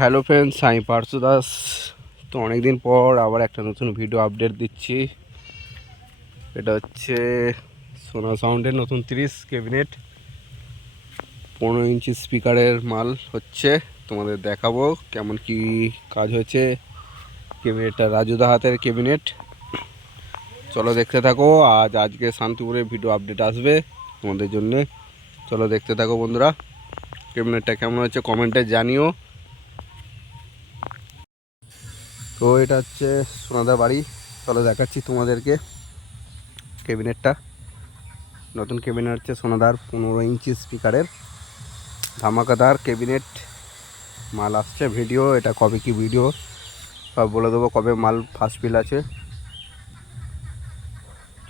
Hello friends, আমি পার্থ দাস। তো অনেকদিন পর আবার একটা নতুন ভিডিও আপডেট দিচ্ছি। এটা হচ্ছে সোনা সাউন্ডের নতুন তিরিশ ক্যাবিনেট পনেরো ইঞ্চি স্পিকারের মাল হচ্ছে। তোমাদের দেখাবো কেমন কি কাজ হয়েছে ক্যাবিনেটটা রাজুদা হাতের ক্যাবিনেট চলো দেখতে থাকো, আজ আজকে শান্তিপুরে ভিডিও আপডেট আসবে তোমাদের জন্যে। চলো দেখতে থাকো বন্ধুরা ক্যাবিনেটটা কেমন হচ্ছে কমেন্টে জানিও। তো এটা হচ্ছে সোনাদা বাড়ি। চলো দেখাচ্ছি তোমাদেরকে ক্যাবিনেটটা। নতুন ক্যাবিনেট হচ্ছে সোনাদার পনেরো ইঞ্চি স্পিকারের। ধামাকাদার ক্যাবিনেট। মাল আসছে, ভিডিও। এটা কবে কি ভিডিও? সব বলে দেবো কবে মাল ফার্স্ট বিল আছে।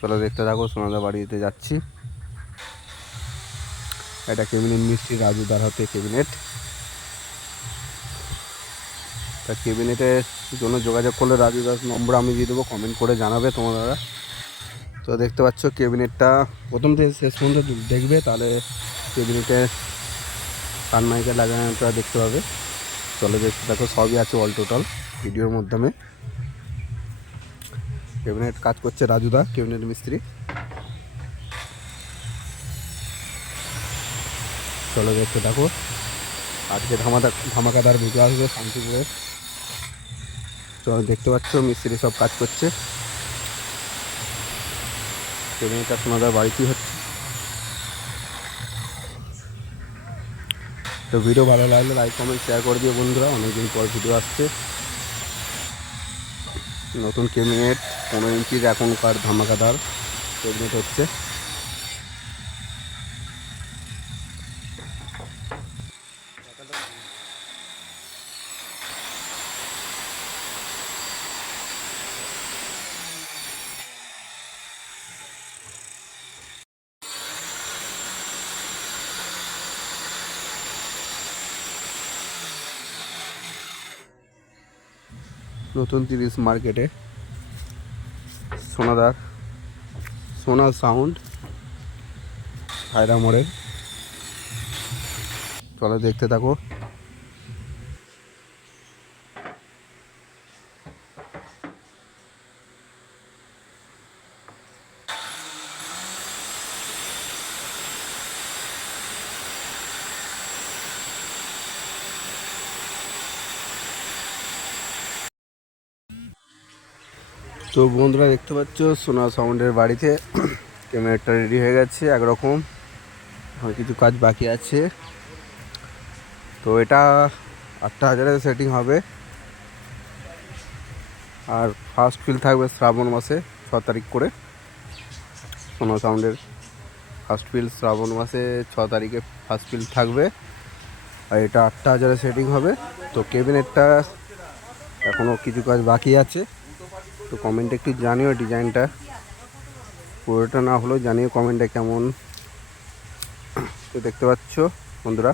চলো দেখতে থাকো সোনাদা বাড়িতে যাচ্ছি। এটা ক্যাবিনেট মিস্ত্রি রাজুদার হাতে ক্যাবিনেট। তা ক্যাবিনেটের জন্য যোগাযোগ করলে রাজু দাস নম্বর আমি দিয়ে দেবো কমেন্ট করে জানাবে তোমরা তো দেখতে পাচ্ছ ক্যাবিনেটটা প্রথম থেকে শেষ পর্যন্ত দেখবে, তাহলে ক্যাবিনেটে সানমাইকে লাগানোটা দেখতে পাবে। চলে দেখতে দেখো সবই আছে অল টোটাল ভিডিওর মাধ্যমে। ক্যাবিনেট কাজ করছে রাজুদা ক্যাবিনেট মিস্ত্রি। চলো দেখতে দেখো আজকে ধামাকা ধামাকাদার ভিডিও আসবে শান্তিপুরের তো দেখতে পাচ্ছ, মিস্ত্রি সব কাজ করছে। ট্রেনিংটা সোনাদার বাড়িতেই হচ্ছে। তো ভিডিও ভালো লাগলে লাইক কমেন্ট শেয়ার করে দিও বন্ধুরা। অনেকদিন পর ভিডিও আসছে। নতুন ক্যাবিনেট পনেরো ইঞ্চির এখনকার ধামাকাদার ক্যাবিনেট হচ্ছে। নতুন তিরিশ মার্কেটে। সোনাদার সোনা সাউন্ড হায়রা মোড়ের। চলো দেখতে থাকো। তো বন্ধুরা দেখতে পাচ্ছ, সোনা সাউন্ডের বাড়িতে ক্যামেরাটা রেডি হয়ে গেছে একরকম। আর কিছু কাজ বাকি আছে। তো এটা আটটা হাজারের সেটিং হবে। আর ফার্স্ট ফিল থাকবে শ্রাবণ মাসে, ছ তারিখ করে। সোনা সাউন্ডের ফার্স্ট ফিল শ্রাবণ মাসে ছ তারিখে ফার্স্ট ফিল থাকবে। আর এটা আটটা হাজারে সেটিং হবে। তো কেবিনেটটা এখনও কিছু কাজ বাকি আছে। তো কমেন্টে একটু জানিও ডিজাইনটা পুরোটা না হলেও জানিও কমেন্টে কেমন। তো দেখতে পাচ্ছ বন্ধুরা,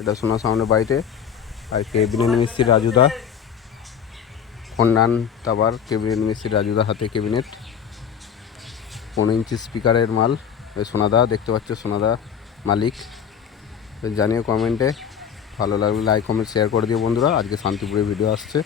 এটা সোনা সাউন্ডের বাড়িতে। আর কেবিনেট মিস্ত্রি রাজুদা। খন্ডান তাবার কেবিনেট মিস্ত্রি রাজুদা হাতে কেবিনেট পনেরো ইঞ্চি স্পিকারের মাল ওই সোনাদা, দেখতে পাচ্ছ সোনাদা মালিক। জানিও কমেন্টে ভালো লাগলে লাইক কমেন্ট শেয়ার করে দিও বন্ধুরা। আজকে শান্তিপুরের ভিডিও আসছে।